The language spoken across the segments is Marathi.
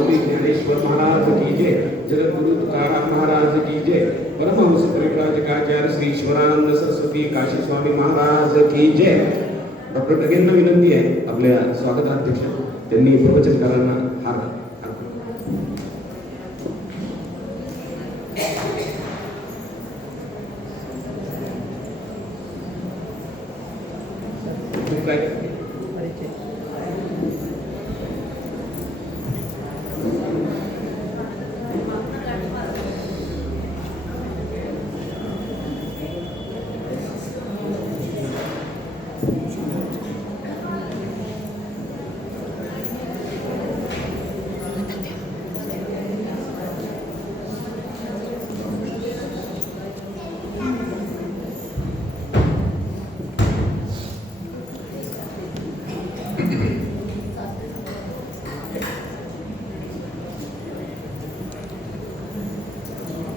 माऊली ज्ञानेश्वर महाराज की जय, जगद्गुरु तुकाराम महाराज की जय, परमहंस परिव्राजकाचार्य श्री ईश्वरानंद सरस्वती काशी स्वामी महाराज की जय. डॉक्टर डगेंना विनंती आहे, आपल्या स्वागताध्यक्ष त्यांनी प्रवचनकारांना हार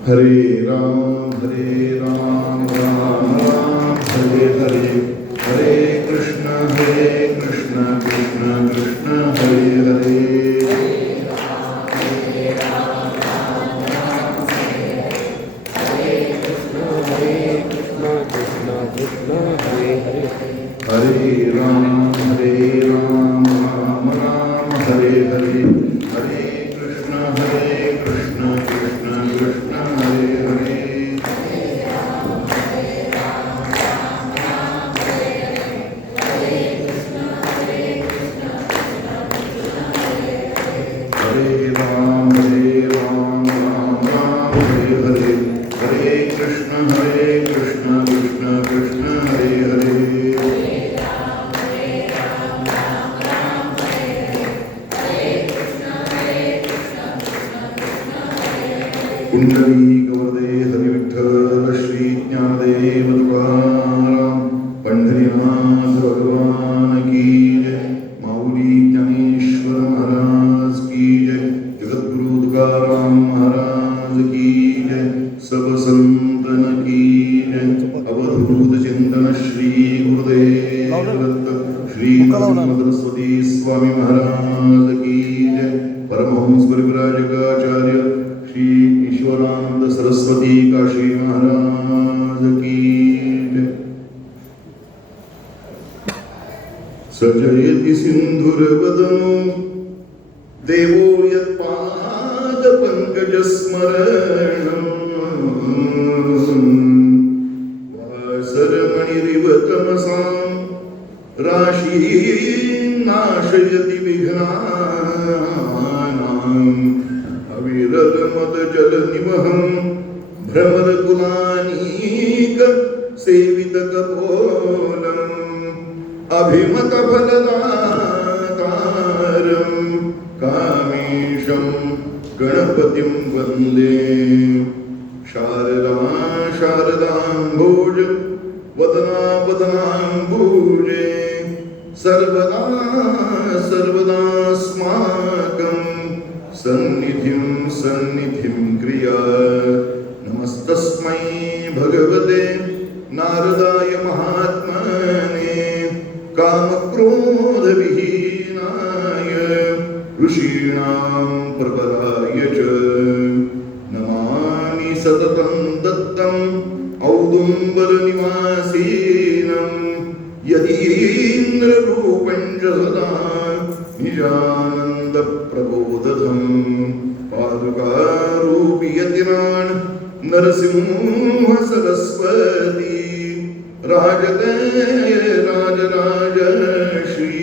हरे राम राम राम हरे हरे, हरे कृष्ण कृष्ण कृष्ण हरे हरे. हरे राम राम राम हरे हरे, हरे कृष्ण कृष्ण कृष्ण हरे हरे. हरे राम राम राम हरे हरे, हरे कृष्ण कृष्ण कृष्ण हरे हरे. पुंडलिक वरदे हरि विठ्ठल श्री ज्ञानदेव तुकाराम पंढरीनाथ भगवान की जय, माऊली ज्ञानेश्वर महाराज की जय, जगद्गुरु तुकाराम महाराज की जय, सब संतन की जय. अवधूत चिंतन श्री गुरुदेव दत्त श्री सरस्वती स्वामी महाराज की जय, परमहंस परिव्राजकाचार्य श्री ईश्वरानंद सरस्वती काशी महाराज की जय. सजयति सिंधुरवदनो देवो यत्पाद पंकज स्मरणम्, वासरमणिरिव तमसां राशी नाशयति विघ्नानाम्, अविरलमद जल निवहं भ्रमर कुलानीक सेवित कपोलम्, अभिमत फलदातारं कामेशं गणपतिं वन्दे. शारदा शारदाम्भोज वदना वदनाम्बुजे, सर्वदा सर्वदास्माकं सन्निधिं क्रिया. नमस्तस्मै भगवते नारदाय महात्मने, कामक्रोध विहीनाय ऋषीणां प्रबलाय च. नमामि सततं दत्तं औदुम्बर निवासीनं, यतीन्द्ररूपं च सदा निजानन्द प्रबोधतं. पादुकारूपि यतिरान् नरसिंह सरस्वती, राजते राजराज श्री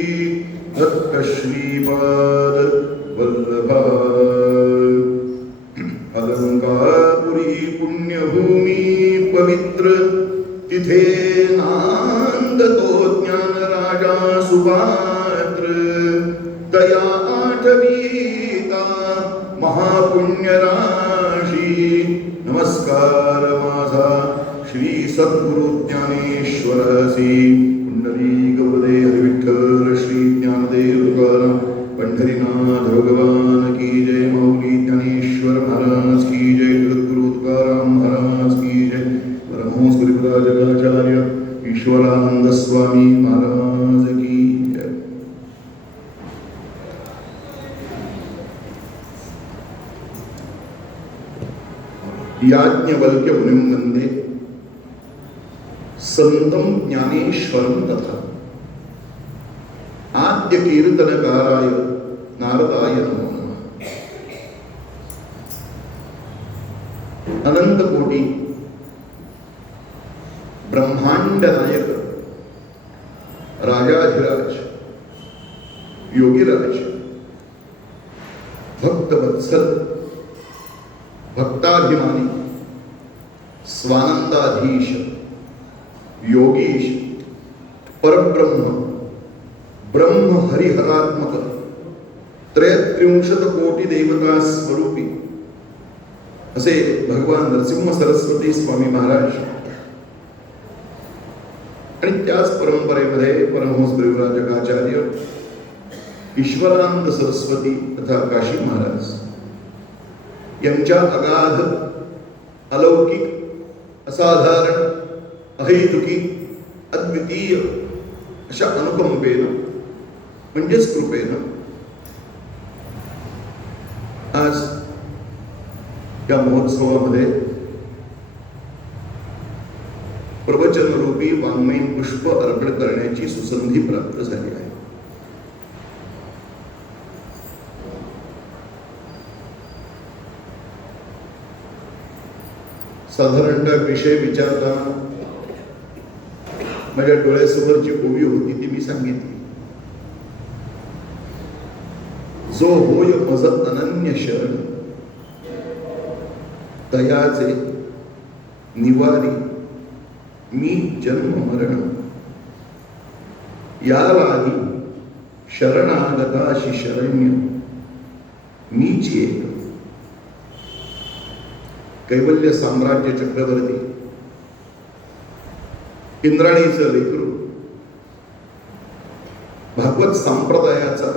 दत्त श्रीपाद वल्लभा. अलंकारपुरी पुण्यभूमि पवित्र, तिथे नांदतो ज्ञान राजा सुपात्र. दया आठवीता महापुण्य राशी, नमस्कार माझा श्री सद्गुरु ज्ञानेश्वरासी. पुंडलिक वरदे हरि विठ्ठल श्री ज्ञानदेव तुकाराम पंढरीनाथ भगवान की जय, माऊली ज्ञानेश्वर महाराज की जय, जगद्गुरु तुकाराम महाराज की जय, परमहंस परिव्राजकाचार्य ईश्वरानंद स्वामी महाराज की जय. याज्ञवल्क्य मुनिं वन्दे संतं ज्ञानेश्वरं तथा आद्य कीर्तनकाराय नारदाय नमो नमः। अनंत कोटी ब्रह्मांड नायक राजाधिराज योगीराज भक्तवत्सल भक्ताभिमानी स्वानंदाधीश योगीश परब्रह्म ब्रह्म हरिहरात्मक त्रयत्रिंशत कोटी देवता स्वरूपी असे भगवान नरसिंह सरस्वती स्वामी महाराज आणि त्याच परंपरेमध्ये परमहंस परिव्राजकाचार्य ईश्वरानंद सरस्वती तथा काशी महाराज यांच्या अगाध अलौकिक असाधारण अहैतुकी अद्वितीय अशा अनुकंपेनं म्हणजेच कृपेनं आज या महोत्सवामध्ये प्रवचन रूपी वाङ्मयीन पुष्प अर्पण करण्याची सुसंधी प्राप्त झाली आहे. साधारणतः विषय विचारताना माझ्या डोळ्यासमोर जी ओवी होती ती मी सांगितली. जो होय मज अनन्य शरण तयाचे निवारी मी जन्म मरण या लागी शरणागताशी शरण्य मीच एक. कैवल्य साम्राज्य चक्रवर्ती इंद्राणीचं लेकरू भागवत संप्रदायाचा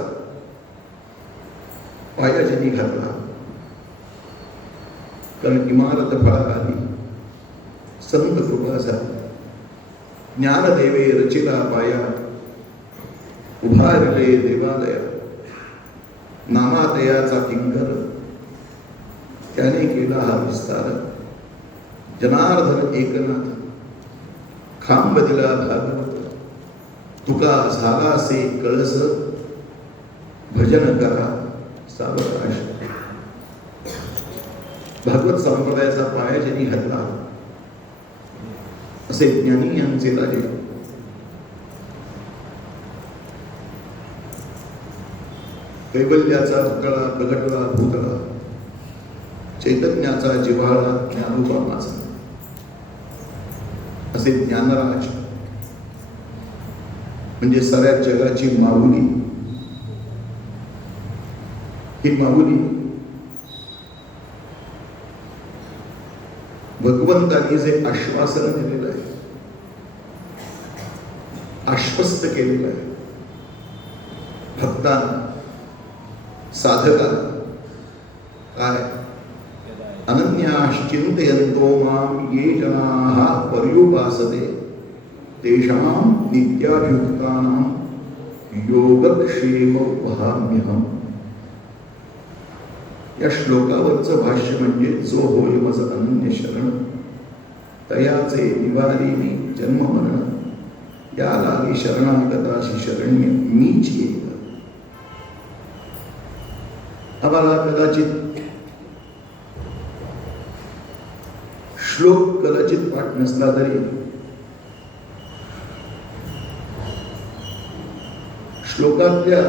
पाया ज्यांनी घातला, कारण इमारत फळा आली, संत कृपा झाली, ज्ञानदेवे रचिला पाया, उभारले देवालय, नामातयाचा किंकर त्याने केला हा विस्तार. जनार्दन एकनाथ खांब दिला भागवत, तुका झाला से कळस, भजन करा सावकाश. भागवत संप्रदायाचा पाया ज्यांनी घातला असे ज्ञानी यांचे राजे कैवल्याचा भुतळा प्रगटला भूतळा, चैतन्याचा जिव्हाळा ज्ञानोबा माझा असे ज्ञानराज म्हणजे साऱ्या जगाची माऊली. ही माऊली भगवंतांनी जे आश्वासन दिलेलं आहे, आश्वस्त केलेलं आहे भक्तांना साधकांना, काय अनन्याश्चिंतयन्तो मां ये जनाः पर्युपासते तेषां नित्याभियुक्तानां योगक्षेम वहाम्यहम्. या श्लोकावरचं भाष्य म्हणजे जो होय मज अनन्य शरण तयाचे निवारी मी जन्म मरण या लागी शरणागताशी शरण्य मीच येईल. आम्हाला कदाचित श्लोक कदाचित पाठ नसला तरी श्लोकातल्या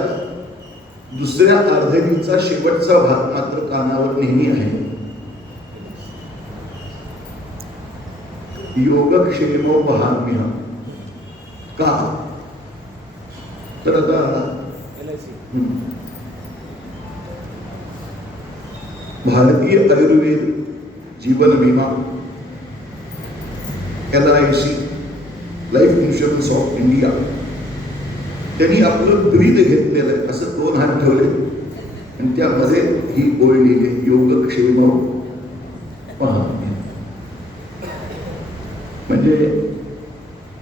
दुसऱ्या अर्धवीचा शेवटचा भाग मात्र कानावर नेहमी आहे. योगक्षेमो वहाम्यहम्. का तर आता भारतीय आयुर्वेद जीवन विमा LIC life insurance of India त्यांनी आपलं ब्रीद घेतलेलं आहे, असं 2 हात ठेवले आणि त्यामध्ये ही ओळ लिहिली योगक्षेम वहाम्यहम्. म्हणजे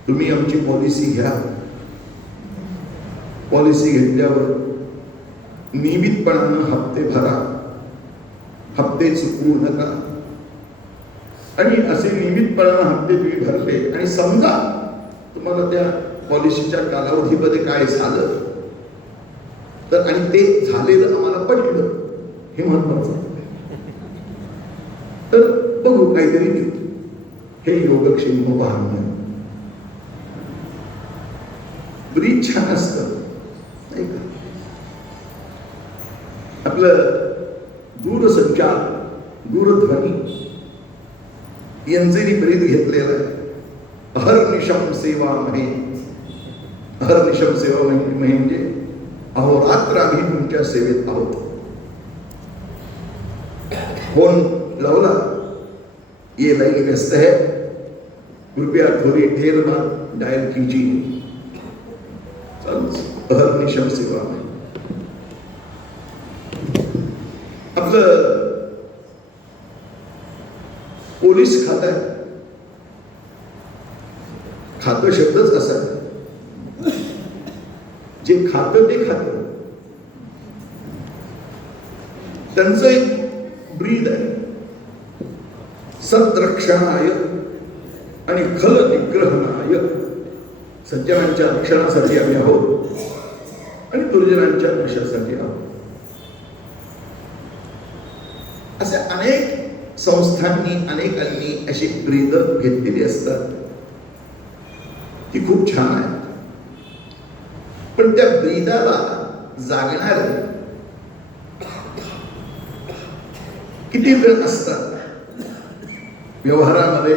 तुम्ही आमची पॉलिसी घ्या, पॉलिसी घेतल्यावर नियमितपणानं हप्ते भरा, हप्ते चुकवू नका, आणि असे नियमितपणानं हप्ते तुम्ही भरले आणि समजा तुम्हाला त्या पॉलिसीच्या कालावधीमध्ये काय झालं तर आणि ते झालेलं आम्हाला पटलं, हे महत्वाचं आहे. तर बघू काहीतरी देऊ, हे योगक्षेम वाहन. ब्रीज छान असतं नाही का? आपलं दूरसंचार, दूरध्वनी यांचे ब्रीद घेतलेलं आहे. अहर्निशम सेवा म्हणे, अहर्निशम सेवा म्हणजे अहोरात्र आम्ही तुमच्या सेवेत आहोत. फोन लावला, ये लाइन व्यस्त है, कृपया थोड़ी देर बाद डायल कीजिए. अहर्निशम सेवा. आपलं पोलीस खातं आहे, खातं शब्दच असा आहे, जे खातं ते खातं. त्यांचं एक ब्रीद आहे, सद्रक्षणाय आणि खल निग्रहणाय. सज्जनांच्या रक्षणासाठी आम्ही आहोत आणि दुर्जनांच्या रक्षणासाठी आहोत. असे अनेक संस्थांनी अनेकांनी अशी ब्रीद घेतलेली असतात, ती खूप छान आहे. पण त्या ब्रीदाला जागणार किती जण असतात व्यवहारामध्ये,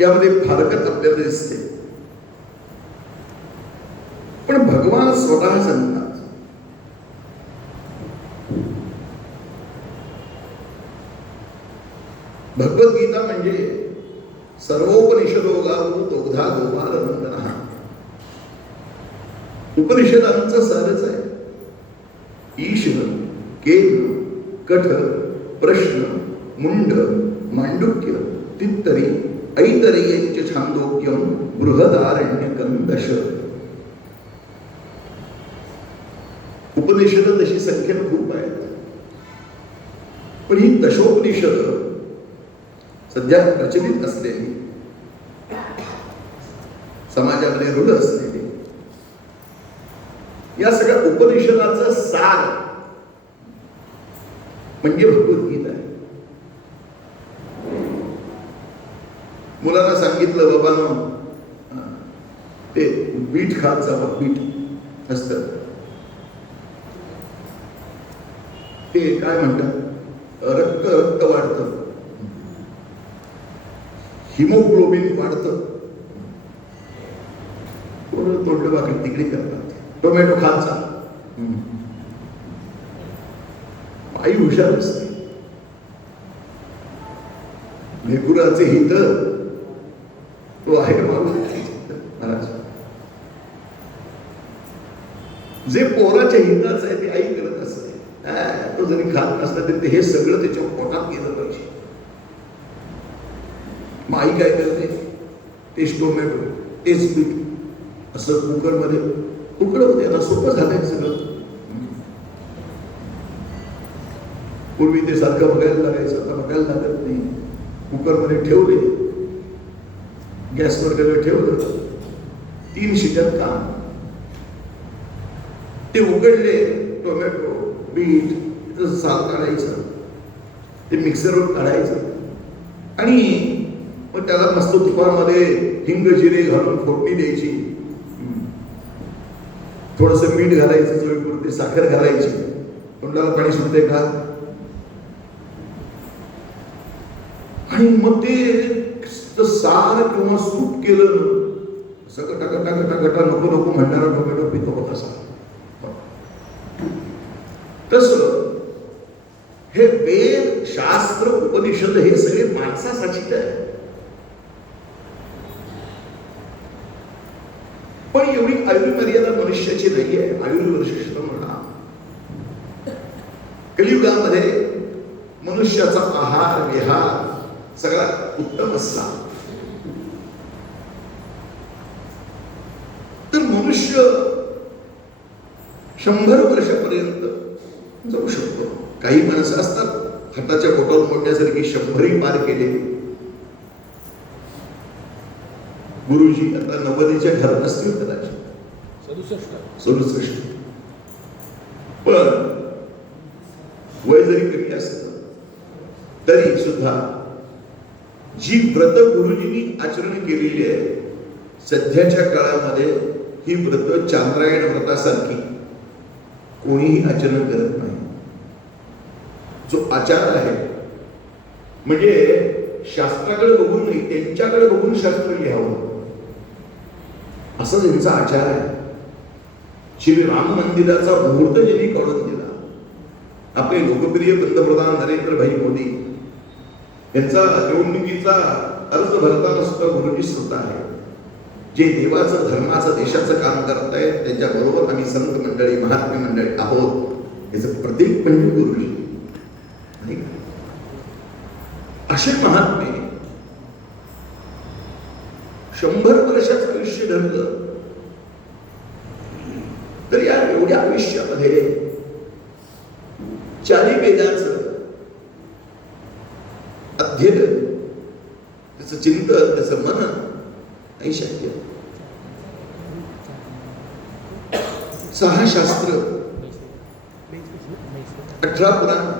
यामध्ये फारकत आपल्याला दिसते. पण भगवान स्वतः सांगतात, भगवद्गीता म्हणजे सर्वोपनिषदो गावो दोग्धा गोपालनंदनः. उपनिषदांचं सारच आहे. ईश्वर, केन, कठ, प्रश्न, मुंड, मांडुक्य, तित्तरी, ऐतरेयञ्च छांदोक्यम, बृहदारण्यकं दश. उपनिषद तशी संख्येनं खूप आहेत, पण ही दशोपनिषद सध्या प्रचलित असलेली, समाजामध्ये रूढ असलेली, या सगळ्या उपनिषदाचं सार म्हणजे भगवद्गीता आहे. मुलांना सांगितलं, बाबांनो ते बीट खात जावं, बीट असतं ते काय म्हणतात, रक्त वाढतं, हिमोग्लोबिन वाढतं. तोंड बाकी तिकडे करतात. टोमॅटो खायचा, आई हुशार असते. मेघुराचे हित तो आहे महाराज. जे पोराच्या हिताचं आहे ते आई करत असते. तो जरी खात नसला तरी हे सगळं त्याच्या पोटात गेलं पाहिजे. मग आई काय करते, तेच टोमॅटो, तेच पीठ असं कुकरमध्ये उकडवते. आता सोपं झालंय सगळं. पूर्वी ते सारखं बघायला लागायचं, आता बघायला लागत नाही. कुकरमध्ये ठेवले, गॅसवर त्याला ठेवलं, 3 शिट्यात काम. ते उघडले, टोमॅटो, बीट साल काढायचं, ते मिक्सरवर काढायचं आणि मग त्याला मस्त तुपामध्ये हिंग जिरे घालून फोडणी द्यायची. थोडस मीठ घालायचं, चवीपुरती साखर घालायची. तोंडाला पाणी सुटते का? आणि मग ते सार किंवा सूप केलं, सगळं टाका नको नको म्हणणारा टोमॅटो पितो होता असा. तस हे वेद, शास्त्र, उपनिषद हे सगळे माणसासाठीच आहे. पण एवढी आयुर्मर्यादा मनुष्याची नाही आहे. आयुर्वर्ष म्हणा, कलियुगामध्ये मनुष्याचा आहार विहार सगळा उत्तम असला तर मनुष्य 100 वर्षापर्यंत जाऊ शकतो. काही माणसं असतात हाताच्या बोटावर मोडण्यासारखी 100ही पार केले. गुरुजी आता 90च्या घरात असतील कदाचित, 67. पण वय जरी कमी असलं तरी सुद्धा जी व्रत गुरुजींनी आचरण केलेली आहे सध्याच्या काळामध्ये, ही व्रत चांद्रायण व्रतासारखी कोणीही आचरण करत नाही. जो आचार आहे म्हणजे शास्त्राकडे बघून नाही, त्यांच्याकडे बघून शास्त्र लिहावं, असा त्यांचा आचार आहे. श्री राम मंदिराचा मुहूर्त ज्यांनी काढून दिला आपले लोकप्रिय पंतप्रधान नरेंद्र भाई मोदी यांचा निवडणुकीचा अर्ज भरताना सुद्धा गुरुजी स्वतः आहे. जे देवाचं धर्माचं देशाचं काम करतायत त्याच्याबरोबर आम्ही संत मंडळी महात्मे मंडळी आहोत याचं प्रतीक म्हणजे गुरुजी. असे महात्मे 100 वर्षाचं आयुष्य धरलं तर या एवढ्या आयुष्यामध्ये 40 वेदांचं अध्ययन, त्याचं चिंतन, त्याचं मनन नाही शक्य. 6 शास्त्र, 18 पुराण,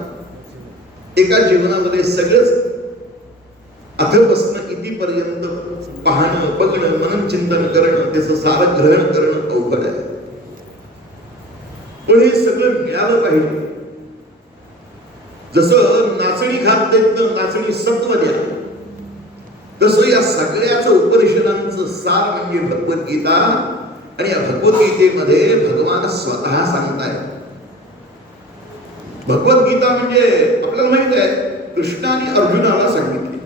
एका जीवनामध्ये सगळंच अथपासून इतिपर्यंत पाहणं, बघणं, मनन चिंतन करणं, त्याचं सार ग्रहण करणं अवघड आहे. पण हे सगळं मिळालं पाहिजे. जसं नाचणी खात देत नाचणी सत्व द्या, तसं या सगळ्याच उपनिषदांचं सार म्हणजे भगवद्गीता. आणि या भगवद्गीतेमध्ये भगवान स्वतः सांगतायत. भगवद्गीता म्हणजे आपल्याला माहित आहे कृष्णाने अर्जुनाला सांगितली,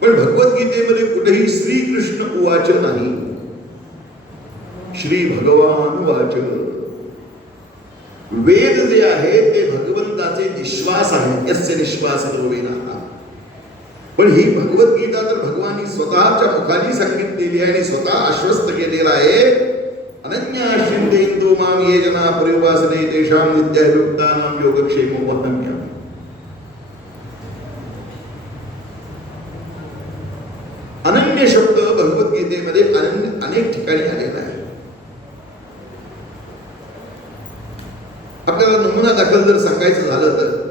पण भगवद्गीतेमध्ये कुठेही श्रीकृष्ण उवाच नाही, श्री भगवान उवाच. वेद जे आहे ते भगवंताचे निश्वास आहे, यस्य निश्वासो वेदाः. पण ही भगवद्गीता तर भगवानी स्वतःच्या मुखाने सांगितलेली आहे आणि स्वतः आश्वस्त केलेला आहे. अनन्याश्चिंतयन्तो मां ये जना पर्युपासते तेषां नित्याभियुक्तानां योगक्षेमो वहाम्यहम्. अनन्य शब्द भगवद्गीतेमध्ये अनेक ठिकाणी आलेला आहे. आपल्याला नमुना दाखल जर सांगायचं झालं तर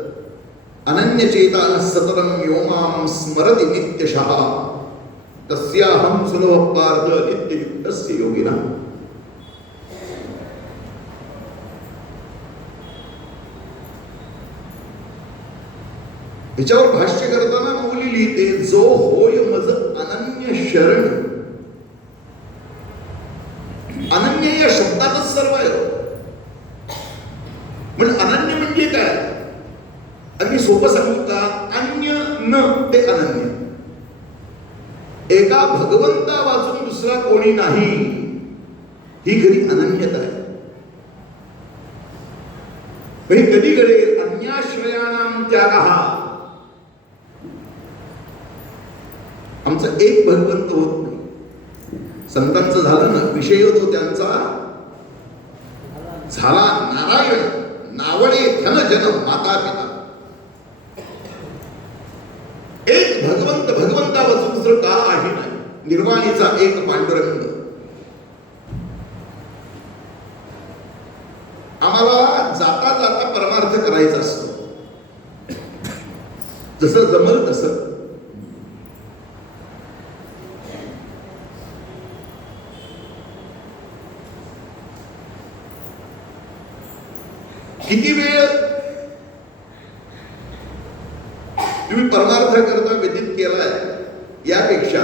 अनन्य चेता सततं यो मां स्मरति नित्यशः तस्याहं सुलभः पार्थ नित्ययुक्तस्य योगिनः. याच्यावर भाष्य करताना मौली लिहिते, जो होय मज अनन्य शरण. अनन्य या शब्दातच सर्व आहे. म्हणजे अनन्य म्हणजे काय? अगदी सोपं सांगू का? अन्य न ते अनन्य. एका भगवंता वाचून दुसरा कोणी नाही, ही खरी अनन्यता आहे. कधी घडेल अन्याश्रयाणाम त्यागः. आमचा एक भगवंत होत नाही. संतांचं झालं ना विषय होतो त्यांचा झाला नारायण, नावडे धन जन माता पिता. एक भगवंत, भगवंता वाचून दुसरं काही नाही. निर्वाणीचा एक पांडुरंग. आम्हाला जाता जाता परमार्थ करायचा असतो, जसं जमल तसं. किती वेळ तुम्ही परमार्थ करता व्यतीत केलाय यापेक्षा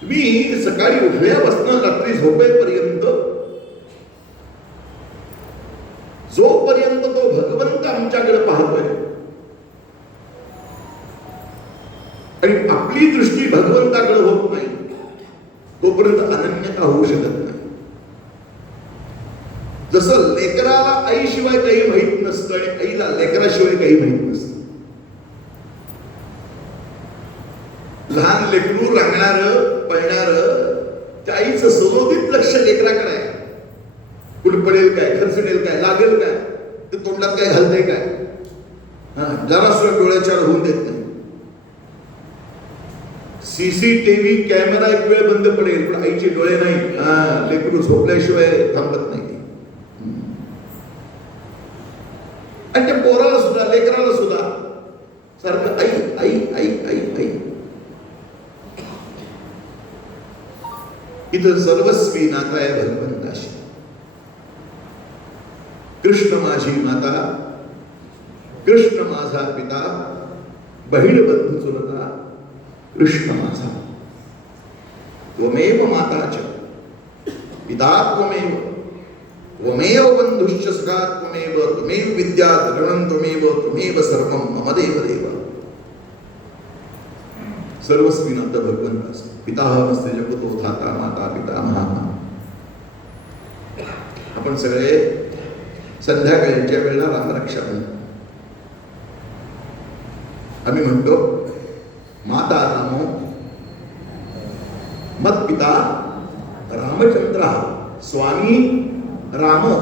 तुम्ही सकाळी उठल्यापासून रात्री झोपेपर्यंत जोपर्यंत तो भगवंत आमच्याकडे पाहतोय आणि आपली दृष्टी भगवंताकडे होत नाही तोपर्यंत अनन्यता होऊ शकत नाही. जसं लेकराला आईशिवाय काही माहित नसतं आणि आईला लेकराशिवाय काही माहित नसतं. लहान लेकरू रांगणार पळणार त्या आईचं सलोदित लक्ष लेकराकडे आहे. कुठे पडेल काय, खरचडेल काय, लागेल काय, ते तोंडात काय घालते काय. जरा सुद्धा डोळ्याच्या होऊन देत नाही. सीसीटीव्ही कॅमेरा एक वेळ बंद पडेल पण आईचे डोळे नाही. लेकरू झोपल्याशिवाय थांबत नाही. आणि त्या पोराला सुद्धा लेकराला सुद्धा सारखं आई आई आई आई आई. इथं सर्वस्वी नाता आहे भगवंताशी. कृष्ण माझी माता, कृष्ण माझा पिता, बहीण बंधू चुलता, कृष्ण माझा. त्वमेव माता च पिता त्वमेव, त्वमेव बंधुश्च सखा त्वमेव, त्वमेव विद्या द्रविणं त्वमेव, त्वमेव सर्वं मम देव देव. सर्वस्वी नातं भगवंताचं. पिता नसते जगतो धाता माता पिता महात्मा. आपण सगळे संध्याकाळच्या वेळेला रामरक्षा म्हणतो. आम्ही म्हणतो माता रामो मत पिता रामचंद्र, स्वामी रामो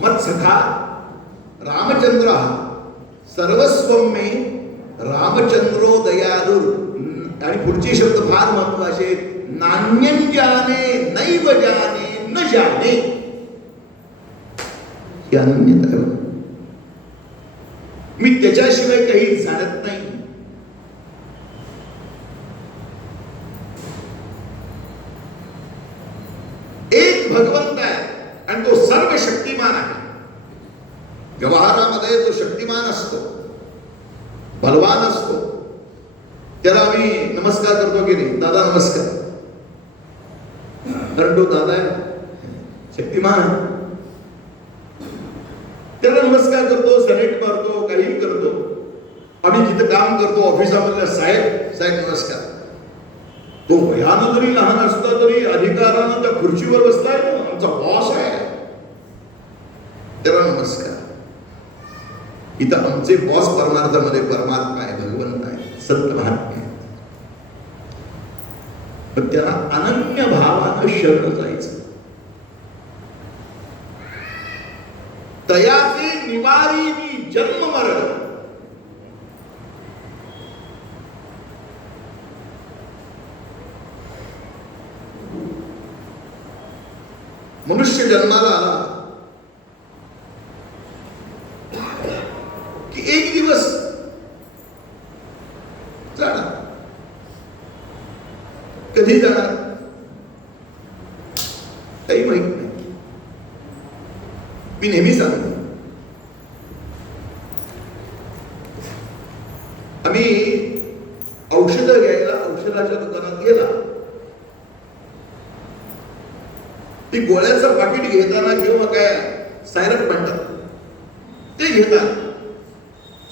मत सखा रामचंद्र, सर्वस्वं मे रामचंद्रो दयालुर. आणि पुढचे शब्द फार महत्वाचे. नान्यं जाने नैव जाने न जाने. ही अनन्यता आहे. मी त्याच्याशिवाय काही जाणत नाही. एक भगवंत आहे आणि तो सर्व शक्तिमान आहे. व्यवहारामध्ये जो शक्तिमान असतो, बलवान असतो, त्याला आम्ही नमस्कार करतो की नाही? दादा नमस्कार. कारण तो दादा आहे, शक्तिमान आहे. त्याला नमस्कार करतो, सनेट मारतो, काहीही करतो. आम्ही जिथं काम करतो ऑफिसामधल्या साहेब साहेब नमस्कार. तो वयानं जरी लहान असला तरी अधिकारानं त्या खुर्चीवर बसलाय ना, आमचा बॉस आहे, त्याला नमस्कार. इथं आमचे बॉस परमार्थामध्ये परमात्मा आहे, भगवंत आहे, संत महात्मा आहे. पण त्याला अनन्य भावानं शरण जायचं. तयाचे निवारी मी जन्म मरण. मनुष्य जन्माला आला की एक दिवस जाणार. कधी जाणार काही माहित नाही. मी नेहमी सांगतो, आम्ही औषधं घ्यायला औषधाच्या दुकानात गेला. ती गोळ्याचं पाकिट घेताना किंवा काय सायरप म्हणतात ते घेतात.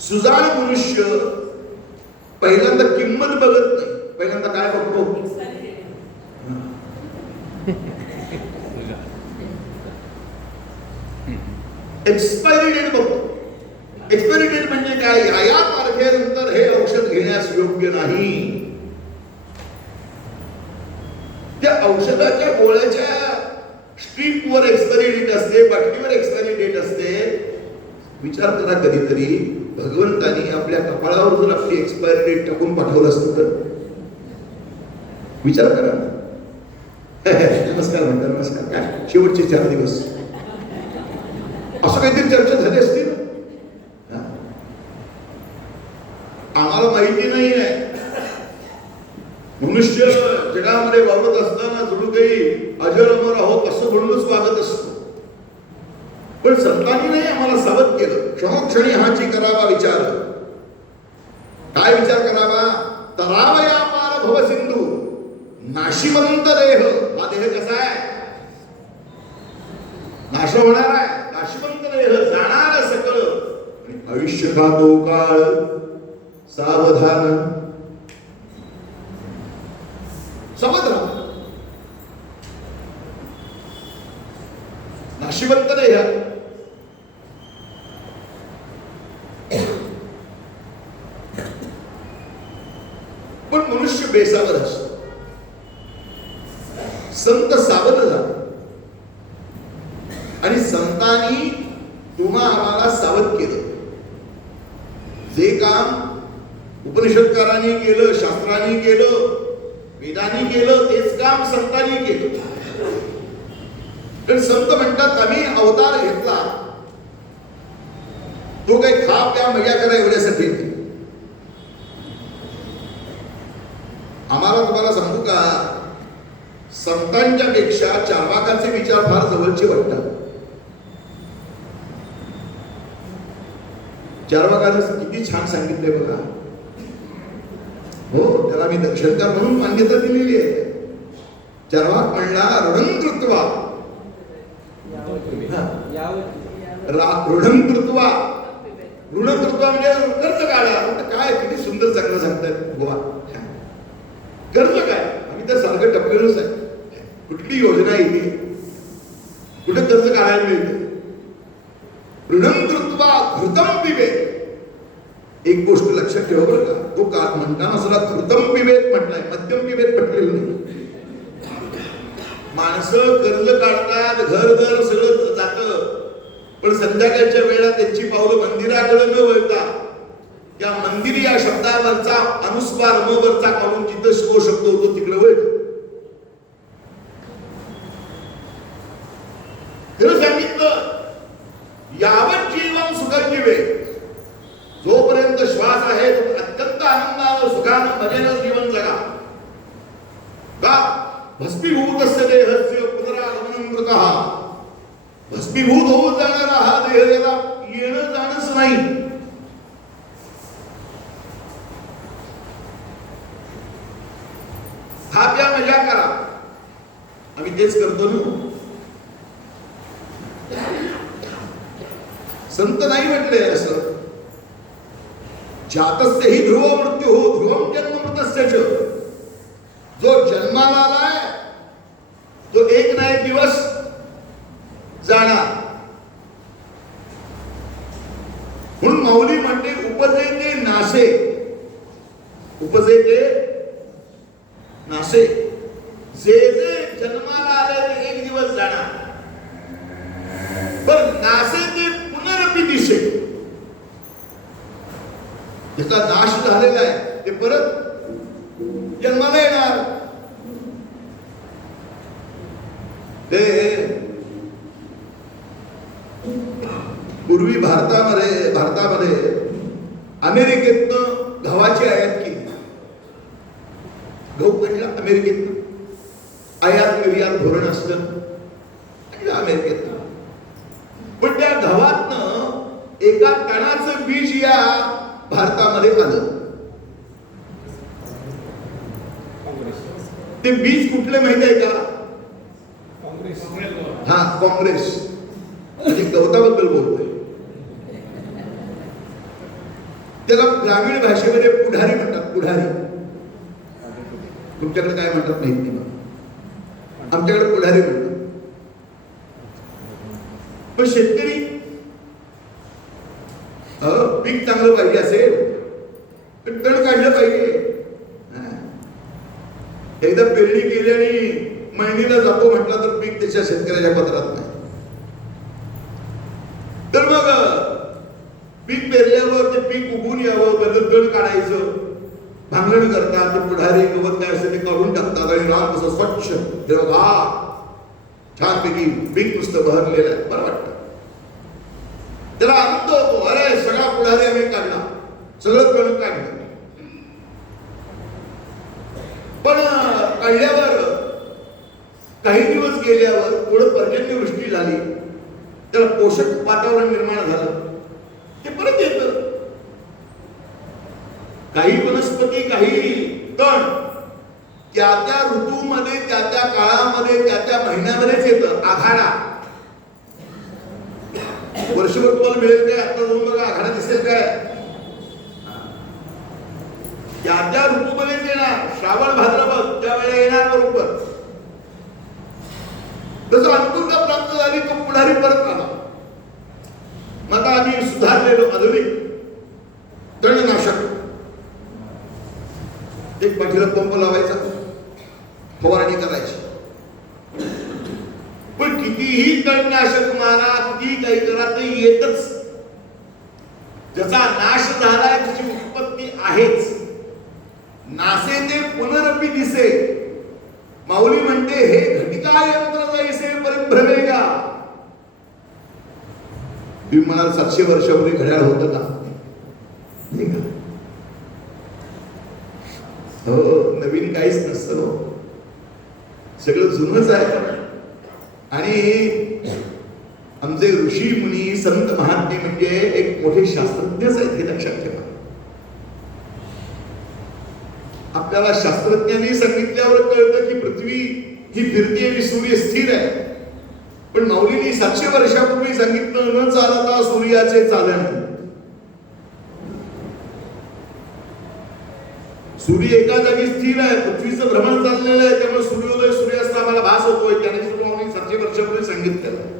सुजाण मनुष्य पहिल्यांदा किंमत बघत नाही, पहिल्यांदा काय बघतो? एक्सपायरी डेट बघतो. एक्सपायरी डेट म्हणजे काय? या तारखेनंतर हे औषध घेण्यास योग्य नाही. त्या औषधाच्या गोळ्याच्या स्ट्रीपवर एक्सपायरी डेट असते, बाटलीवर एक्सपायरी डेट असते. विचार करा, कधीतरी भगवंतानी आपल्या कपाळावर जर आपली एक्सपायरी डेट टाकून पाठवलं असतं तर विचार करा. नमस्कार म्हणतात, नमस्कार काय शेवटचे 4 दिवस असं काहीतरी चर्चा झाली असती ना. आम्हाला माहिती नाही आहे. मनुष्य जगामध्ये वावरत असताना जणू काही अजर अमर आहोत असं म्हणूनच वागत असतो. पण संतांनी नाही आम्हाला सावध केलं. क्षणोक्षणी हाची करावा विचार. काय विचार करावा? तरावया पार भव सिंधू नाशिवंत देह. हा देह कसा आहे? नाश होणार आहे. नाशिवंत देह, जाणार सकळ. आयुष्य का तो काळ सावधान. सावधान. नाशिवंत देह. पण मनुष्य बेसावध असतो. संत सावध झाला आणि संतांनी तुम्हा आम्हाला सावध केलं. जे काम उपनिषदकारांनी केलं, शास्त्रांनी केलं, वेदांनी केलं, तेच काम संतांनी केलं. पण संत म्हणतात आम्ही अवतार घेतला तो काही खा प्या मजा करा एवढ्यासाठी. आम्हाला तुम्हाला सांगू का, संतांच्या पेक्षा चार्वाकाचे विचार फार जवळचे वाटतात. चार्वाकाने किती छान सांगितलंय बघा. हो, त्याला मी दक्षिणकार म्हणून मान्यता दिलेली आहे. चार्वाक म्हणला ऋणं कृत्वा, ऋणं कृत्वा, ऋण कृत्वा म्हणजे कर्ज काढा. काय किती सुंदर चांगलं सांगतात गोवा. कर्ज काय, आम्ही तर सारखं टपलेलोच आहे. कुठली योजना येते, कुठे कर्ज काढायला मिळते. ऋणं कृत्वा घृतं पिबेत. एक गोष्ट लक्षात ठेवा बरं का, तो का म्हणताना सुद्धा घृतं पिबेत म्हटलाय, मध्यम पिबेत म्हटलेलं नाही. माणसं कर्ज काढतात, घर सगळं जातं, पण संध्याकाळच्या वेळा त्यांची पावलं मंदिराकडे न वळता त्या मंदिर या शब्दावरचा अनुस्वार म वरचा काढून जिथं शिकवू शकतो तो तिकडे वळतो. खरं सांगितलं, यावत जीवन सुखजीवे, जोपर्यंत श्वास आहे अत्यंत आनंदानं सुखानं मजेनं जीवन जगा. का भस्मीभूतस्य देहस्य पुनरागमनं कृतः. भस्मीभूत होऊन जाणारा हा देह याला येणं जाणंच नाही. हा प्या मजा करा, आम्ही तेच करतो ना. संत नाही म्हटले असं. जातस्य ही ध्रुव मृत्यू हो ध्रुवम जन्म मृतस्य च. जो जन्माला आलाय तो एक ना एक दिवस जाणार. म्हणून माऊली म्हणते उपजे ते नासे, उपजे ते नासे. जे जे जन्माला आले ते एक दिवस जाणार, पण नासे ते पुनरपि दिशे. ज्याचा नाश झालेला आहे ते परत जन्माला येणार. ते पूर्वी भारतामध्ये अमेरिकेतनं गव्हाची आयात केली. गहू म्हणजे अमेरिकेतनं आयात निर्यात धोरण असतं अमेरिकेतनं. पण त्या गव्हातनं एका टनाचं बीज या भारतामध्ये आलं. ते बीज कुठले माहित आहे का? हा, काँग्रेस. म्हणजे गवताबद्दल बोलतोय. त्याला ग्रामीण भाषेमध्ये पुढारी म्हणतात. पुढारी तुमच्याकडे काय म्हणतात माहित नाही, आमच्याकडे पुढारी म्हणतात. पण शेतकरी पीक चांगलं पाहिजे असेल तर तण काढलं पाहिजे. एकदा पेरणी केली आणि मळणीला जातो म्हटलं तर पीक त्याच्या शेतकऱ्याच्या पदरात नाही. तर मग पीक पेरल्यावर ते पीक उगून यावं, बदल तण काढायचं, भांगण करतात. ते पुढारी गवत काय असतं ते काढून टाकतात आणि रान कसं स्वच्छ छानपैकी पीक नुसतं बहरलेलं आहे. बरं वाटतं, त्याला आनंद होतो. अरे सगळा पुढारी आम्ही काढला, सगळं तण काढलं. पण काढल्यावर काही दिवस गेल्यावर थोडं पर्जन्यवृष्टी झाली, त्याला पोषक वातावरण निर्माण झालं, ते परत येतं. काही वनस्पती, काही तण त्या त्या ऋतूमध्ये, त्या त्या काळामध्ये, त्या त्या महिन्यामध्येच येतं. आघाडा वर्षभर तुम्हाला मिळेल काय? आता जाऊन बघा, आघाडा दिसेल काय? त्या त्या ऋतूमध्येच येणार. श्रावण भाद्रपद त्यावेळेला येणार बरोबर. तसं अनुकूलता प्राप्त झाली तो पुढारी परत आला. मग आता आम्ही सुधारलेलो आधुनिक तणनाशक, एक पाठीला पंप लावायचा, फवारणी करायची. पण कितीही तणनाशक मारा, किती काही करा, ते येतच. ज्याचा नाश झालाय त्याची उत्पत्ती आहेच. नासे ते पुनरपी दिसे. माऊली म्हणते हे घटिका यंत्र जैसे परिभ्रमेगा. तुम्ही म्हणाल 700 वर्षापूर्वी घड्याळ होतं का? नाही का? हो, नवीन काहीच नसतं. हो, सगळं जुनच आहे. आणि आमचे ऋषी मुनी संत महात्मे म्हणजे एक मोठे शास्त्रज्ञच आहेत, हे लक्षात ठेवा. आपल्याला शास्त्रज्ञांनी सांगितल्यावर कळतं की पृथ्वी ही फिरती आणि सूर्य स्थिर आहे. पण माऊलींनी 700 वर्षापूर्वी सांगितलं न चालता सूर्याचे चालन. सूर्य एका जागी स्थिर आहे, पृथ्वीचं भ्रमण चाललेलं आहे. त्यामुळे सूर्योदय सूर्यास्त आम्हाला भास होतोय. त्याने माऊली 700 वर्षापूर्वी सांगितलं.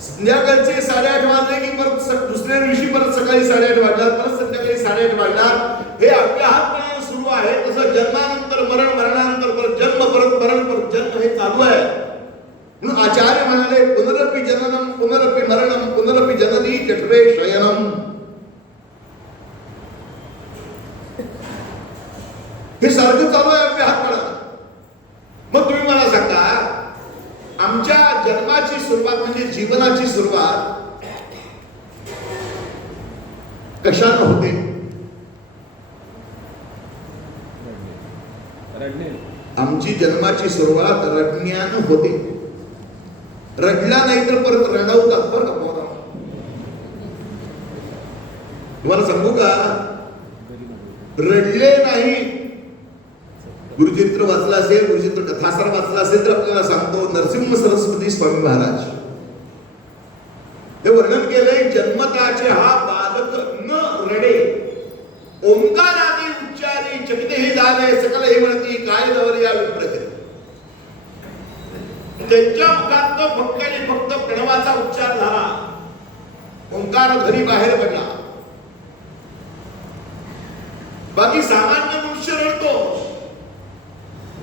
संध्याकाळचे 8:30 वाजले की परत दुसऱ्या दिवशी परत सकाळी 8:30 वाजणार, परत संध्याकाळी 8:30 वाजणार. हे अव्याहतपणे सुरू आहे. तसं जन्मानंतर मरण, मरणानंतर परत जन्म, परत मरण, परत जन्म हे चालू आहे. म्हणून आचार्य म्हणाले पुनरपि जननम पुनरपि मरणम पुनरपि जननी जठरे शयनम. हे सारखं चालू आहे अव्याहतपणे. मग तुम्ही मला सांगा, आमच्या जन्माची सुरुवात म्हणजे जीवनाची सुरुवात कशानं होते? आमची जन्माची सुरुवात रडण्यानं होते. रडला नाही तर परत रडवतात बरं का पोरा. तुम्हाला सांगू का, रडले नाही. गुरुचरित्र वाचला असेल, गुरुचरित्र कथासार वाचला असेल तर आपल्याला सांगतो नरसिंह सरस्वती स्वामी महाराज ते वर्णन केलंय. जन्मताचे हा बालक न रडे, ओंकारादी उच्चारी चकित हे झाले सकल हे म्हणती काय नवर या विप्रते. त्यांच्या मुखात फक्त आणि फक्त प्रणवाचा उच्चार झाला, ओंकार ध्वनी बाहेर पडला. बाकी सामान्य मनुष्य रडतो.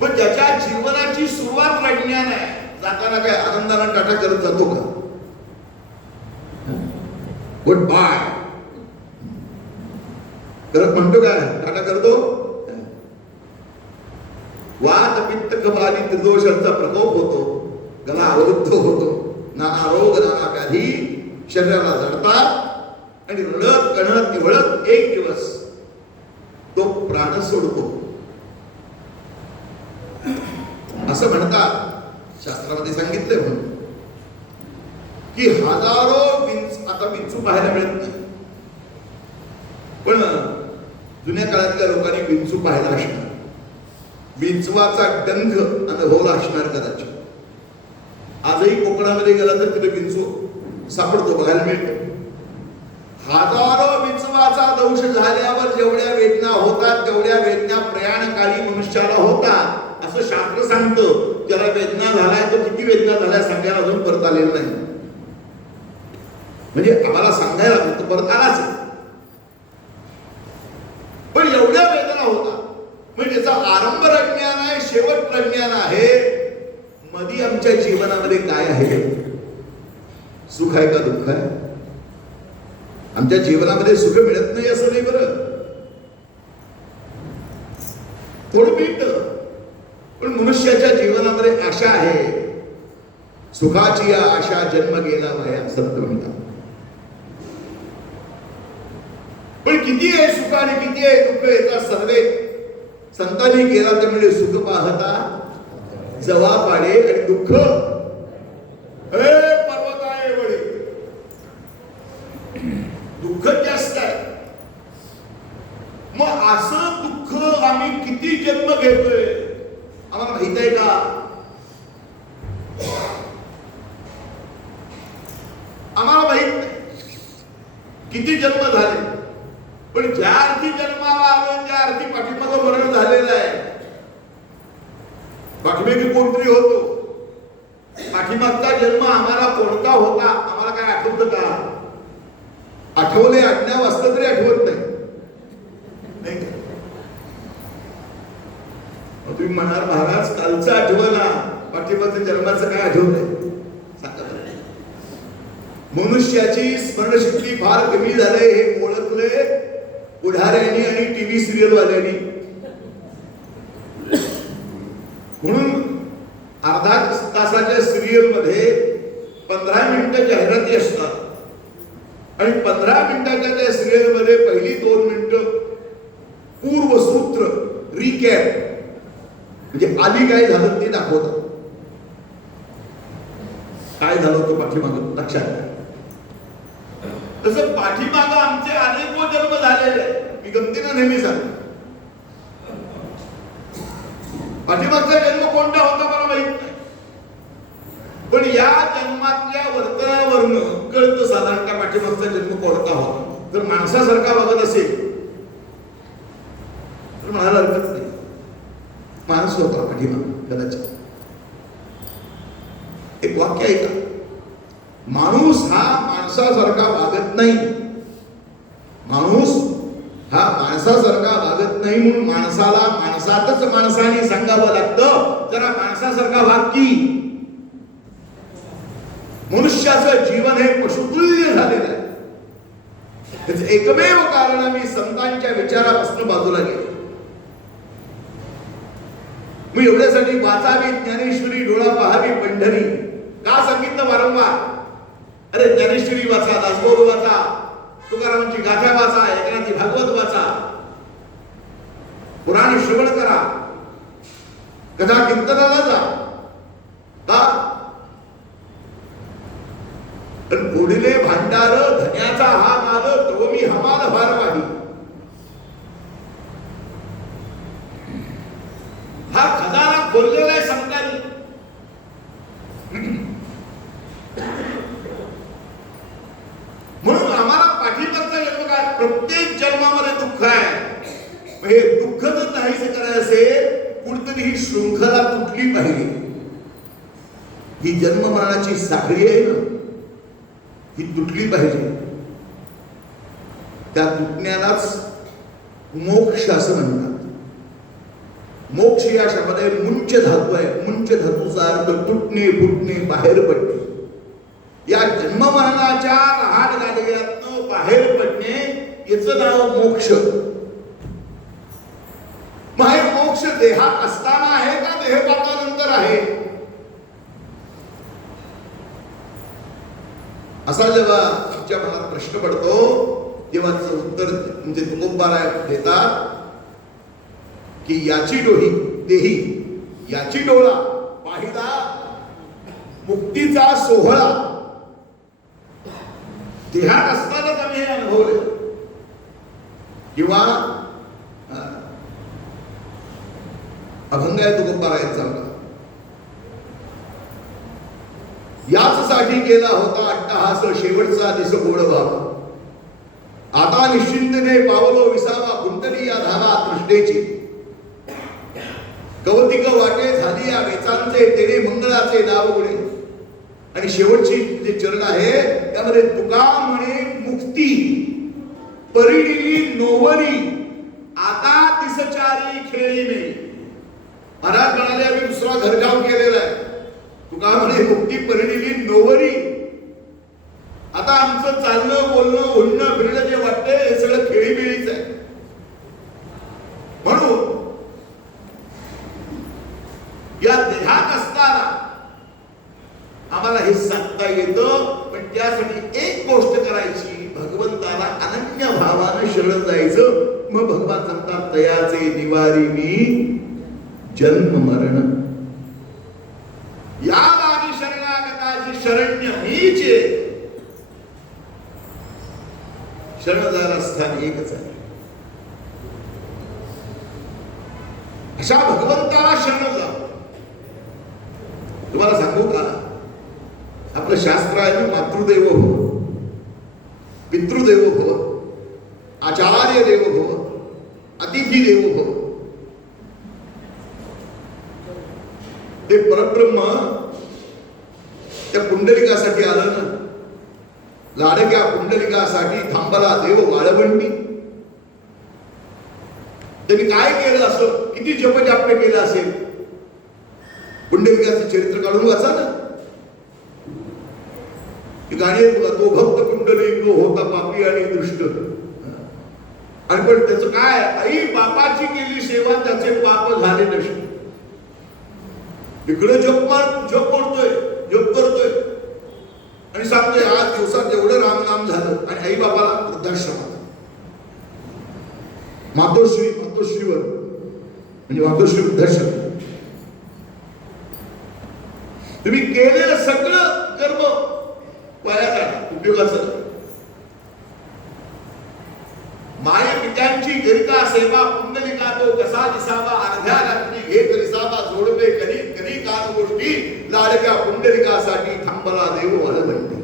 पण ज्याच्या जीवनाची सुरुवात रडण्याने आहे, जाताना काय आनंदाने टाटा करत जातो का? गुड बाय करत म्हणतो काय? टाटा करतो. वात पित्त कफाली त्रिदोषांचा प्रकोप होतो, गला अवरुद्ध होतो, नाना रोग नाना व्याधी शरीराला जडतात आणि रडत कणत निवळत एक दिवस तो प्राण सोडतो. असं म्हणतात शास्त्रामध्ये सांगितलंय म्हणून की हजारो आता विंचू पाहायला मिळत नाही, पण जुन्या काळातल्या लोकांनी विंचू पाहायला असणार, विंचवाचा डंख अनुभवला असणार कदाचित. आजही कोकणामध्ये गेला तर तिथे विंचू सापडतो, बघायला मिळतो. हजारो विंचवाचा दंश झाल्यावर जेवढ्या वेदना होतात तेवढ्या वेदना प्रयाणकाळी मनुष्याला होतात असं शास्त्र सांगतं. ज्याला वेदना झालाय तो किती वेदना झाल्या सांगायला अजून परत आलेलं नाही. म्हणजे आम्हाला सांगायला परत आलाच, पण एवढ्या वेदना होतात. म्हणजे त्याचा आरंभ रज्ञान आहे, शेवट रज्ञान आहे. मधी आमच्या जीवनामध्ये काय आहे? सुख आहे का दुःख आहे? आमच्या जीवनामध्ये सुख मिळत नाही असं नाही बरं, थोडं मिळतं. पण मनुष्याच्या जीवनामध्ये आशा आहे. सुखाची या आशा जन्म गेला वाया संत म्हणतात. पण किती आहे सुख आणि किती आहे दुःख याचा सर्वे संतांनी केला. त्यामुळे सुख पाहता जवा पाडे आणि दुःख पर्वत आहे वडे. दुःख जास्त आहे. मग असं दुःख आम्ही किती जन्म घेतोय आम्हाला माहित आहे का? आम्हाला माहित नाही किती जन्म झाले. पण ज्या अर्थी जन्माला आलो त्या अर्थी पाठीमागं मरण झालेलं आहे. पाठीमागे कोणतरी होतो. पाठीमागचा जन्म आम्हाला कोणता होता आम्हाला काय आठवतं का? आठवले आज्ञा वाचलं तरी आठवत नाही. तुम्ही म्हणाल महाराज कालचं आठवलं, पाठीमागच्या जन्माचं काय आठवलंय सांगा. मनुष्याची स्मरणशक्ती फार कमी झाले हे ओळखले पुढाऱ्यांनी आणि टीव्ही सिरियल वाल्यांनी. म्हणून अर्धा तासाच्या सिरियल मध्ये 15 मिनिटं जाहिराती असतात आणि 15 मिनिटाच्या त्या सिरियल मध्ये पहिली 2 मिनिटं पूर्वसूत्र रिकॅप म्हणजे आधी काय झालं ते दाखवतात. काय झालं होतं पाठीमागं लक्षात घ्या. तसं पाठीमागं आमचे अनेक जन्म झालेले मी गमतीनं नेहमी सांगतो. पाठीमागचा जन्म कोणता होता मला माहित नाही, पण या जन्मातल्या वर्तनावरनं कळतं साधारणतः पाठीमागचा जन्म कोणता होता. जर माणसासारखा वागत असेल तर म्हणायला हरकत नाही, माणूस होता पाठीमाग कदाचित. एक वाक्य आहे का, माणूस हा माणसासारखा वागत नाही, माणूस हा माणसासारखा वागत नाही म्हणून माणसाला माणसातच माणसाने सांगावं लागतं जरा माणसासारखा वाग की. मनुष्याचं जीवन हे पशुतुल्य झालेलं आहे. त्याचं एकमेव कारण आम्ही संतांच्या विचारापासून बाजूला गेलो. मी एवढ्यासाठी वाचावी ज्ञानेश्वरी डोळा पहावी पंढरी का सांगितलं वारंवार. अरे ज्ञानेश्वरी वाचा, दासबोध वाचा, तुकारामांची गाथा वाचा, एकनाथी भागवत वाचा, पुराण श्रवण करा, कथा कीर्तनाला जा. का पुढले भांडार धन्याचा हा माल तो मी हमाल भारवाही. हा खजाना खोललेला आहे संतांनी. म्हणून आम्हाला पाठीमागचा जन्म काय, प्रत्येक जन्मामध्ये दुःख आहे. हे दुःख जर नाहीच करायचं असेल कुठतरी ही शृंखला तुटली पाहिजे. ही जन्म मरणाची साखळी आहे ना, ही तुटली पाहिजे. त्या तुटण्यालाच मोक्ष असं म्हणतात. मोक्ष या शब्दामध्ये मुंच धातू आहे. मुंच धातूचा अर्थ तुटणे, फुटणे, बाहेर पडणे. या जन्म मरणाच्या रहाट गाडग्यातनं बाहेर पडणे याचं नाव मोक्ष. मग हे मोक्ष देहात असताना आहे का देहपातानंतर आहे, असा जेव्हा आमच्या मनात प्रश्न पडतो तेव्हा उत्तर म्हणजे तुकोबाराय देतात की याची डोही देही याची डोळा पाहिला मुक्तीचा सोहळा. देहात असतानाच आम्ही हे अनुभवले. किंवा अभंग आहे तुकोबारायांचा, याच साठी केला होता अट्टहास शेवटचा दिस गोड व्हावा. आता निश्चिंतने पावलो विसावा कुंडली या धावा तृष्णेची. कौतिक वाटे झाली या वेचांचे तेने मंगळाचे नाव गुणे. आणि शेवटची जे चरण आहे त्यामध्ये तुका म्हणे मुक्ती परिणिली नोवरी आता दिसचारी खेळीने. महाराज म्हणाले आम्ही दुसरा घरगाव केलेला आहे. तुका म्हणे मुक्ती परिणिली नोवरी. आता आमचं चालणं बोलणं उडणं फिरणं जे वाटतंय हे सगळं खेळीमेळीच आहे. म्हणून या देहात असताना आम्हाला हे सांगता येतं, पण त्यासाठी एक गोष्ट करायची, भगवंताला अनन्य भावानं शरण जायचं. मग भगवान सांगतात तयाचे निवारी मी जन्म मरण. या लागी शरणागताची शरण्य मीच आहे. शरण जायला स्थान एकच आहे. अशा भगवंताला शरण जा. तुम्हाला सांगू का, आपलं शास्त्र आहे ना, मातृदेव भव, पितृदेव भव, आचार्य देव भव, अतिथी देव भव. ते परब्रह्म त्या पुंडलिकासाठी आलं ना. लाडक्या पुंडलिकासाठी थांबला देव वाळवंडी. त्यांनी काय केलं असं, किती जपजाप्य केलं असेल. पुंडलिकाचं चरित्र काढून वाचा ना. ही गाणी आहेत बघा, तो भक्त कुंडलिंग होता पापी आणि दृष्ट. आणि पण त्याचं काय, आई बापाची केली सेवा त्याचे पाप झाले नष्ट. इकडे जप करतोय, जप करतोय आणि सांगतोय आज दिवसात एवढं रामनाम झालं, आणि आई बाबाला वृद्धाश्रमात मातोश्रीवर म्हणजे मातोश्री वृद्धाश्रम. तुम्ही केलेलं सगळं कर्म वाया जाणार, उपयोगाचं. माय पित्यांची गिरका सेवा पुंडलिका तो कसा दिसावा, अर्ध्या रात्री घेत रिसावा जोडवे कधी कधी कान गोष्टी, लाडक्या पुंडलिकासाठी थांबला देव वळवंती.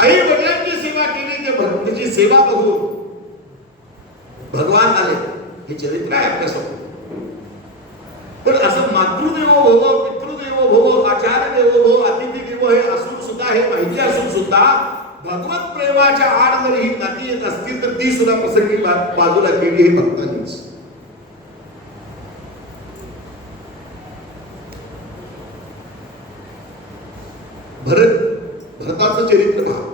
आई वडिलांची सेवा केली, ते भक्तीची सेवा बघू भगवान आले, हे चरित्र आहे आपल्यासमोर. पण असं मातृदेवो भव, पितृदेवो भव, आचार्य देवो भव, अतिथी देवो हे असून सुद्धा, हे माहिती असून सुद्धा भगवत प्रेमाच्या आड जर ही नाती येत असतील तर ती सुद्धा प्रसंगी बाजूला केली हे भक्तांनीच. भरताचं चरित्र पहा.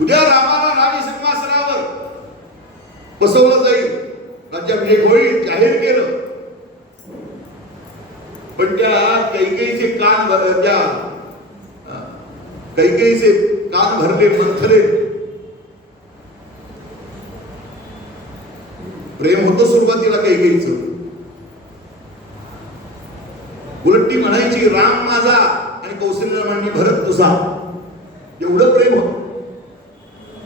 उद्या रामाला राजसिंहासनावर बसवलं जाईल, राज्याभिषेक होईल, जाहीर केलं. पण त्या कैकेयीचे कान भरले, मंथरे. प्रेम होतं सुरुवातीला कैकेयीचं, उलट ती म्हणायची राम माझा आणि कौशल्य म्हणाली भरत तुझा, एवढं प्रेम होतं.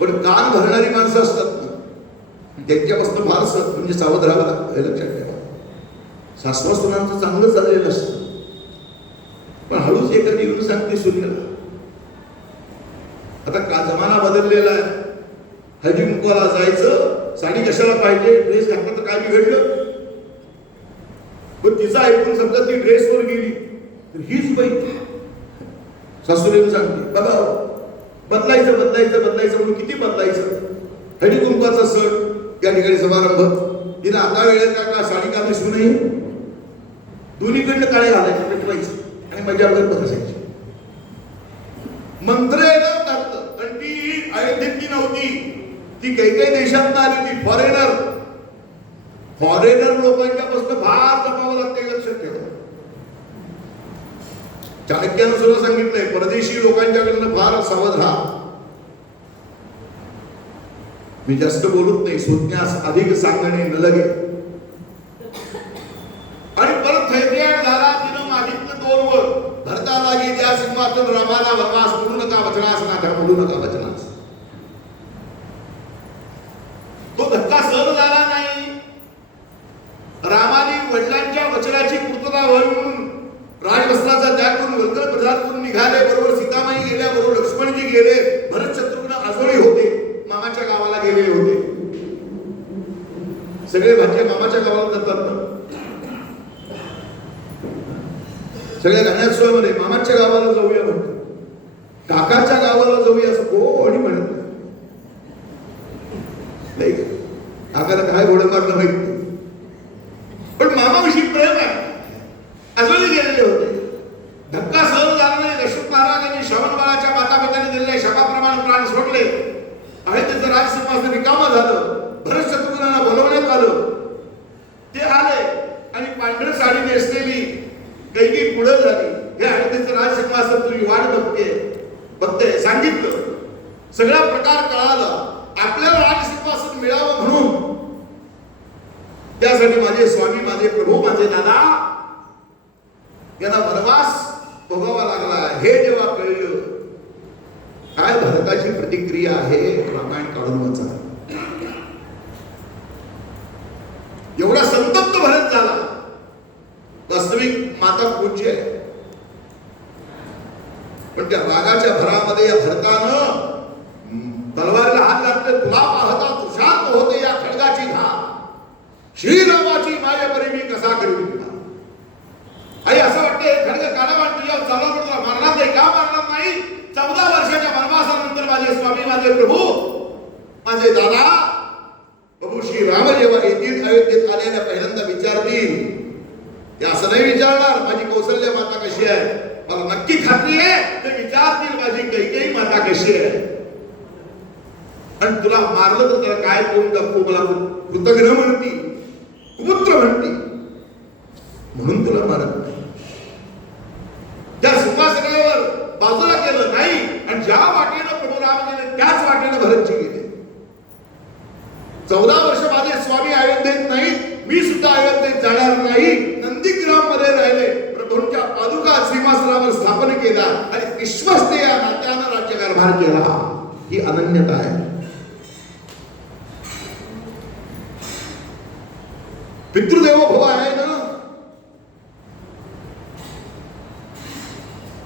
पण कान भरणारी माणसं असतात ना, त्यांच्यापासून फार म्हणजे सावध राहावं लागतं, हे लक्षात ठेवा. सासवासुनांचं चांगलं चाललेलं असतं, पण हळूच एखादी येऊन सांगते सूर्याला. आता का जमाना बदललेला आहे, हळदी कुंकवाला जायचं, साडी कशाला पाहिजे, ड्रेस घातला तर काय बिघडलं. पण तिचा ऐकून समजा ती ड्रेसवर गेली तर हीच बाई सासूला सांगते बघा बदलायचं म्हणून किती बदलायचं. हळदी कुंकवाचा सण या ठिकाणी समारंभ, तिला आता वेळेत का साडी का दिसू नये, दोन्हीकडनं काळे घालायचं, पेटवायचं आणि मजा वगैरे बसायची. मंत्र घातलं, पण ती अयोध्येतली नव्हती, ती काही देशात आली होती. फॉरेनर लोकांच्या पासून फार जपावं लागते, लक्षात ठेवा. चाणक्यानं सुद्धा सांगितलंय परदेशी लोकांच्याकडनं फार सावध राहा. मी जास्त बोलत नाही, सोडण्यास अधिक सांगणे न लगे. आणि परत थैत्याग झाला, तिनं मागितलं 2 वर, भरता लागे ज्या सिंहातून रामाला वनवास, बोलू नका वचनास, नाथा बोलू नका वचनास. तो धक्का सहन झाला नाही. रामाने वडिलांच्या वचनाची पूर्तता व्हावी म्हणून राजवस्त्राचा त्याग करून वल्गल प्रधान करून निघाले. बरोबर सीतामाई गेल्या, बरोबर लक्ष्मणजी गेले, भरत शत्रुघ्न आजोळी होते, मामाच्या गावाला गेलेले होते. सगळे भाचे मामाच्या गावाला जातात ना, सगळ्या गाण्यात मामाच्या गावाला जाऊया म्हणतात, काकाच्या गावाला जाऊया असं कोणी म्हणत नाही. काकाला काय घोडं मारलं माहित नाही, पण मामाविषयी प्रेम आहे. आजोळी गेलेले होते, धक्का सहन झाला नाही. दशरथ महाराजांनी श्रवण बाळाच्या माता पित्याने दिलेल्या शपाप्रमाणे प्राण सोडले आणि त्याचं राजसिंहासन रिकामं झालं. भरत शत्रुघ्नांना बोलवण्यात आलं, ते आले आणि पांढरी साडी नेसलेली कैकी पुढे झाली. हे आहे त्याचं राजसिंहासन तुम्ही वाट बघते सांगितलं, सगळा प्रकार कळाला. आपल्याला राजसिंहासन मिळावं म्हणून त्यासाठी माझे स्वामी, माझे प्रभू, माझे दादा यांना वनवास भोगावा लागला. हे जेव्हा कळलं, काय भरताची प्रतिक्रिया आहे रामायण काढून वाचा. एवढा संतप्त भरत झाला. वास्तविक माता पूज्य आहे, पण त्या रागाच्या भरामध्ये या भरतानं तलवारीला हात घातले. तुला पाहता तुषात होते या खडगाची घात, श्रीरामाची मायेपरी मी कसा करू. आई असं वाटतं खडग काढा वाटतं या चला मारणार नाही. का मारणार नाही? 14 वर्षाच्या वनवासानंतर माझे स्वामी, माझे प्रभू, माझे दादा प्रभू श्री राम जेव्हा येतील, अयोध्येत आलेल्या पहिल्यांदा विचारतील ते असं नाही विचारणार माझी कौशल्य माता कशी आहे, मला नक्की खात्री आहे ते विचारतील माझी कैकेयी माता कशी आहे. आणि तुला मारलं तर त्याला काय करून दाखवू, मला कृतज्ञ म्हणती, कुपुत्र म्हणती, म्हणून तुला मारत नाही. त्या सिंहासनावर बाजूला केलं नाही आणि ज्या वाटेनं प्रभुराम गेले त्याच वाटेनं भरतजी गेले. 14 वर्ष माझे स्वामी अयोध्येत नाहीत, मी सुद्धा अयोध्येत जाणार नाही. नंदीग्राम मध्ये राहिले, प्रभूंच्या पादुका सिंहासनावर स्थापन केला आणि विश्वस्त या नात्यानं राज्यकारभार केला. ही अनन्यता आहे. पितृदेवो भव आहे ना,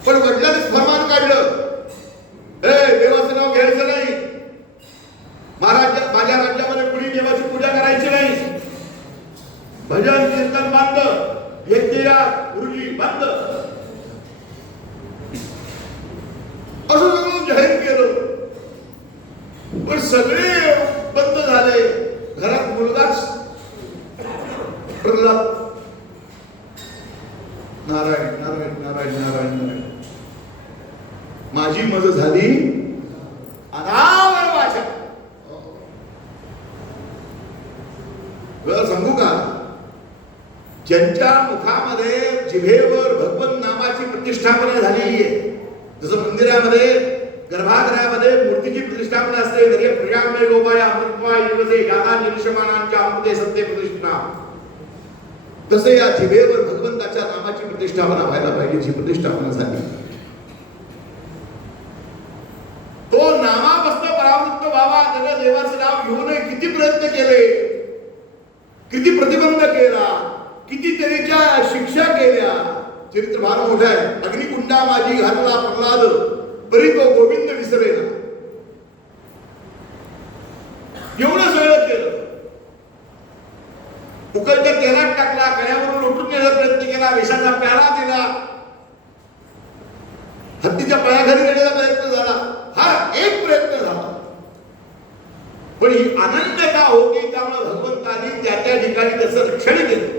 पण वडिलांनीच फरमान काढलं, देवाचं नाव घ्यायचं नाही, माझ्या राज्यामध्ये कुणी देवाची पूजा करायची नाही, भजन कीर्तन बंद, यज्ञ गुरुजी बंद, असं सगळं जाहीर केलं. पण सगळे बंद झाले. घरात मुलगाच प्रल्हाद. नारायण नारायण नारायण नारायण नारायण. माझी मज झाली अनावर वाचा. सांगू का, ज्यांच्या मुखामध्ये जिभेवर भगवंत नामाची प्रतिष्ठापना झालेली आहे, जसं मंदिरामध्ये गर्भागृहामध्ये मूर्तीची प्रतिष्ठापना असते, नर्य प्रजामे लोपाय अमृतवाय युवसे यागा निरुष्यमानांच्या अमृते सत्य प्रतिष्ठा, तसे या जिभेवर भगवंताच्या नामाची प्रतिष्ठापना व्हायला पाहिजे. जी प्रतिष्ठापना झाली, तो नामापासून परावृत्त व्हावा, त्याला देवाचं नाव घेऊन किती प्रयत्न केले, किती प्रतिबंध केला, किती तऱ्हेच्या शिक्षा केल्या. चरित्र फार मोठं आहे. अग्निकुंडा माझी घातला प्रल्हाद, तरी तो गोविंद विसरेना. एवढं सगळं केलं. उकळत्या तेलात टाकला, कड्यावरून लोटून नेण्याचा प्रयत्न केला, विषाचा प्याला दिला, हत्तीच्या पायाखाली नेण्याचा प्रयत्न झाला, हा एक प्रयत्न झाला. पण ही अनन्यता होती, त्यामुळे भगवंतांनी त्या ठिकाणी त्याचं रक्षण केलं.